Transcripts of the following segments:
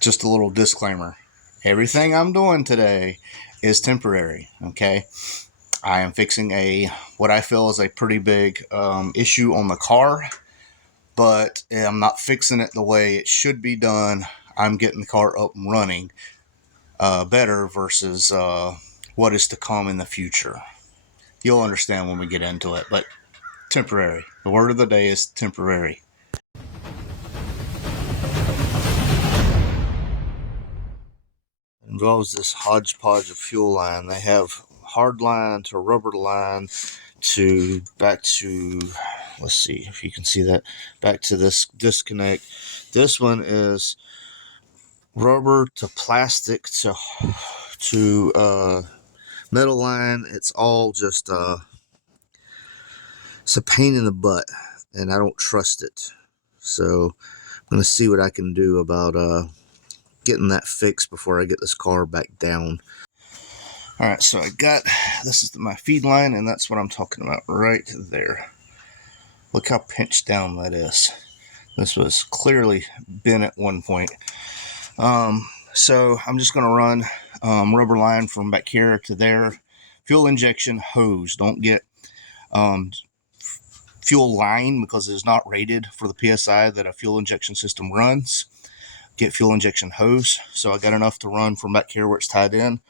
just a little disclaimer. Everything I'm doing today is temporary, okay? I am fixing what I feel is a pretty big issue on the car, but I'm not fixing it the way it should be done. I'm getting the car up and running better versus what is to come in the future. You'll understand when we get into it, but temporary. The word of the day is temporary. It involves this hodgepodge of fuel line. They have hard line to rubber line to back to, let's see if you can see that, back to this disconnect. This one is rubber to plastic to metal line. It's all just it's a pain in the butt, and I don't trust it. So I'm gonna see what I can do about getting that fixed before I get this car back down. All right, so this is my feed line, and that's what I'm talking about right there. Look how pinched down that is. This was clearly bent at one point. So I'm just going to run rubber line from back here to there. Fuel injection hose. Don't get fuel line because it's not rated for the PSI that a fuel injection system runs. Get fuel injection hose. So I got enough to run from back here where it's tied in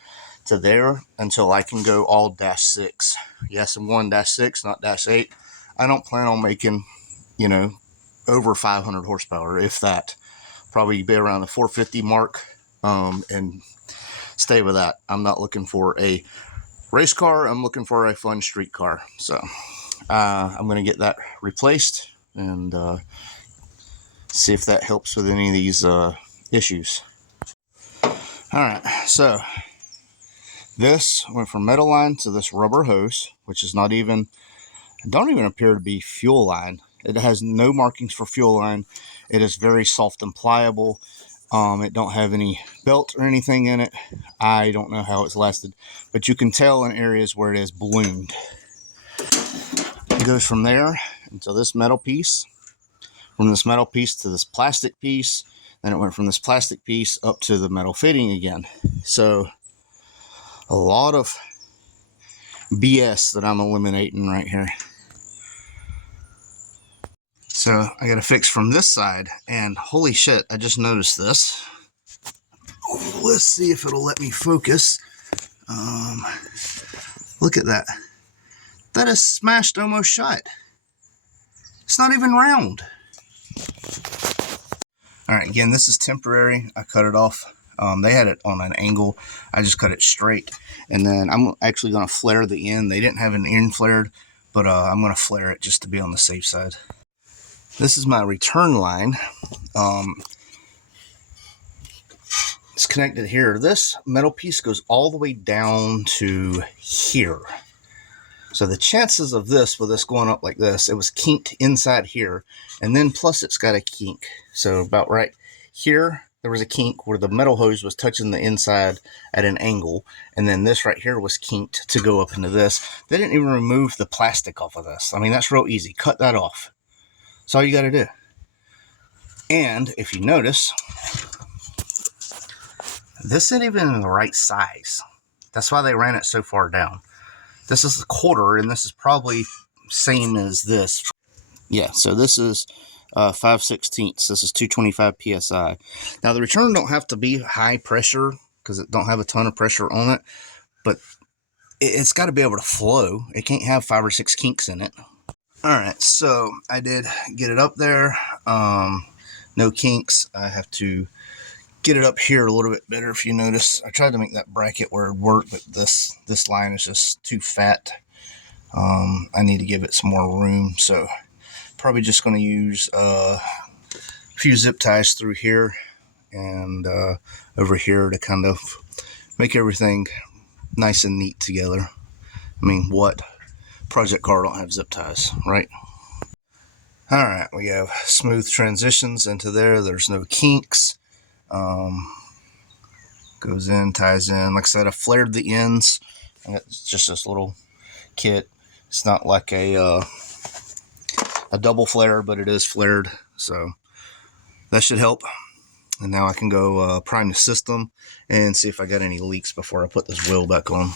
to there until I can go all -6. Yes, I'm going -6, not -8. I don't plan on making, over 500 horsepower, if that. Probably be around the 450 mark, and stay with that. I'm not looking for a race car. I'm looking for a fun street car. So I'm going to get that replaced and see if that helps with any of these issues. All right, so this went from metal line to this rubber hose, which is don't even appear to be fuel line. It has no markings for fuel line. It is very soft and pliable. It don't have any belt or anything in it. I don't know how it's lasted, but you can tell in areas where it is ballooned. It goes from there into this metal piece, from this metal piece to this plastic piece. Then it went from this plastic piece up to the metal fitting again. So a lot of BS that I'm eliminating right here. So I got to fix from this side, and holy shit, I just noticed this. Let's see if it'll let me focus. Look at that. That is smashed almost shut. It's not even round. All right, again, this is temporary. I cut it off. They had it on an angle. I just cut it straight. And then I'm actually going to flare the end. They didn't have an end flared, but I'm going to flare it just to be on the safe side. This is my return line. It's connected here. This metal piece goes all the way down to here. So the chances of this, with this going up like this, it was kinked inside here, and then plus it's got a kink. So about right here, there was a kink where the metal hose was touching the inside at an angle, and then this right here was kinked to go up into this. They didn't even remove the plastic off of this. I mean, that's real easy. Cut that off. That's all you got to do. And if you notice, this isn't even in the right size. That's why they ran it so far down. This is a quarter, and this is probably same as this. Yeah, so this is 5/16. This is 225 PSI. Now, the return don't have to be high pressure because it don't have a ton of pressure on it, but it's got to be able to flow. It can't have 5 or 6 kinks in it. All right, so I did get it up there. No kinks. I have to get it up here a little bit better. If you notice, I tried to make that bracket where it worked, but this line is just too fat. I need to give it some more room, so probably just going to use a few zip ties through here and over here to kind of make everything nice and neat together. I mean, what project car don't have zip ties, right? All right, we have smooth transitions into there. There's no kinks. Goes in, ties in. Like I said, I flared the ends. And it's just this little kit. It's not like a double flare, but it is flared. So that should help. And now I can go prime the system and see if I got any leaks before I put this wheel back on.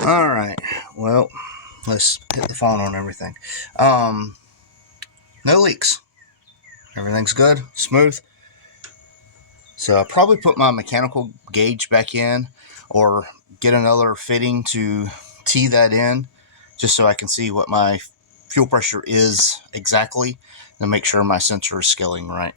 All right, well, let's hit the phone on everything. No leaks. Everything's good, smooth. So I'll probably put my mechanical gauge back in or get another fitting to tee that in just so I can see what my fuel pressure is exactly and make sure my sensor is scaling right.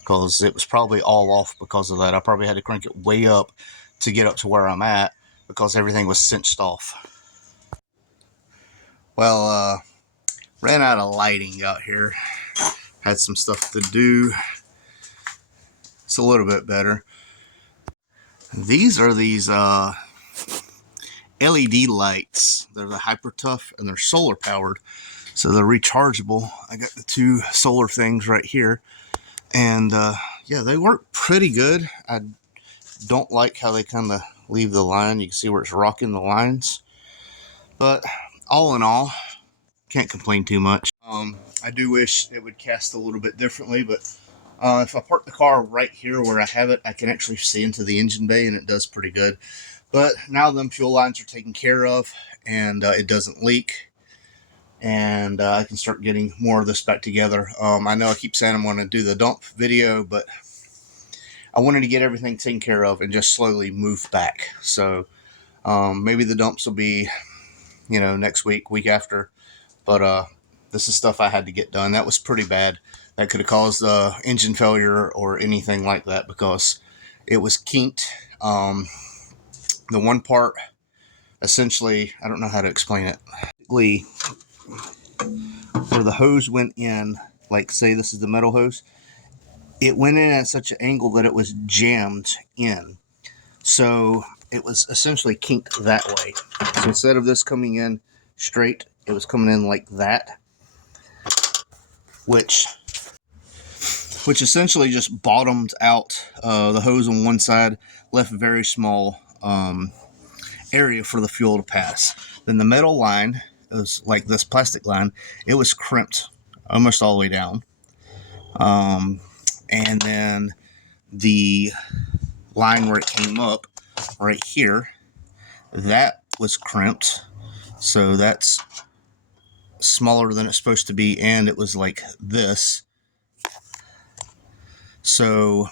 Because it was probably all off because of that. I probably had to crank it way up to get up to where I'm at because everything was cinched off. Well, ran out of lighting out here. Had some stuff to do. It's a little bit better. These are these LED lights. They're the Hyper Tough and they're solar powered. So they're rechargeable. I got the two solar things right here. And yeah, they work pretty good. I don't like how they kind of leave the line. You can see where it's rocking the lines. But all in all, can't complain too much. I do wish it would cast a little bit differently, but if I park the car right here where I have it, I can actually see into the engine bay and it does pretty good. But now them fuel lines are taken care of and it doesn't leak. And I can start getting more of this back together. I know I keep saying I'm going to do the dump video, but I wanted to get everything taken care of and just slowly move back. So maybe the dumps will be, you know, next week, week after. But this is stuff I had to get done. That was pretty bad. That could have caused engine failure or anything like that because it was kinked. The one part, essentially, I don't know how to explain it. Where the hose went in, like say this is the metal hose, it went in at such an angle that it was jammed in. So it was essentially kinked that way. So instead of this coming in straight, it was coming in like that, which essentially just bottomed out the hose on one side, left a very small area for the fuel to pass. Then the metal line, it was like this plastic line, it was crimped almost all the way down. And then the line where it came up right here, that was crimped. So that's smaller than it's supposed to be, and it was like this. So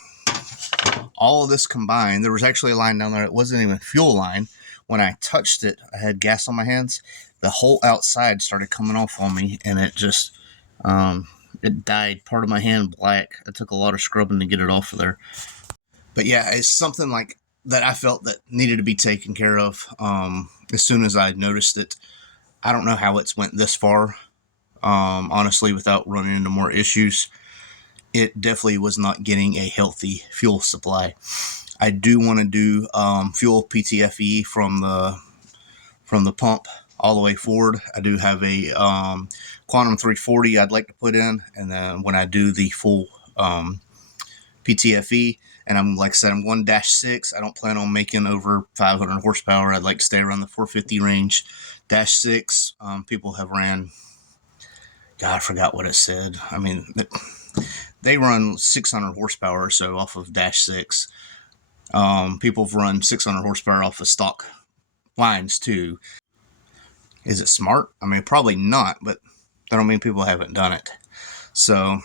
all of this combined, there was actually a line down there. It wasn't even a fuel line. When I touched it, I had gas on my hands. The whole outside started coming off on me, and it just, it dyed part of my hand black. It took a lot of scrubbing to get it off of there. But yeah, it's something like that I felt that needed to be taken care of as soon as I noticed it. I don't know how it's went this far, honestly, without running into more issues. It definitely was not getting a healthy fuel supply. I do want to do fuel PTFE from the pump all the way forward. I do have a Quantum 340 I'd like to put in, and then when I do the full PTFE, and I'm like I said, I'm 1-6. I don't plan on making over 500 horsepower. I'd like to stay around the 450 range. -6, people have ran, God, I forgot what it said. I mean, they run 600 horsepower or so off of -6. People have run 600 horsepower off of stock lines too. Is it smart? I mean, probably not, but that don't mean people haven't done it. So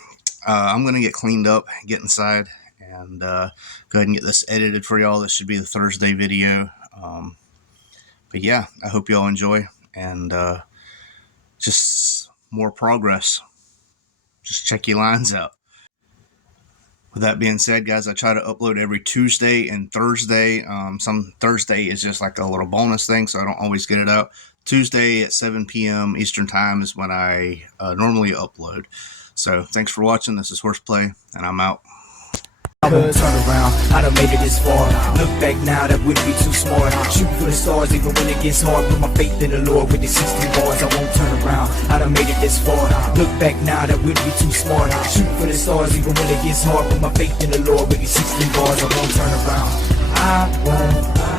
I'm going to get cleaned up, get inside, and go ahead and get this edited for y'all. This should be the Thursday video. But yeah, I hope y'all enjoy, and just more progress. Just check your lines out. With that being said, guys, I try to upload every Tuesday and Thursday. Some Thursday is just like a little bonus thing, so I don't always get it out. Tuesday at 7 p.m. Eastern Time is when I normally upload. So thanks for watching. This is Horseplay, and I'm out. I won't turn around, I done made it this far. Look back now, that wouldn't be too smart. Shoot for the stars even when it gets hard. Put my faith in the Lord with the 16 bars. I won't turn around, I done made it this far. Look back now, that wouldn't be too smart. Shoot for the stars even when it gets hard. Put my faith in the Lord with the 16 bars. I won't turn around, I won't.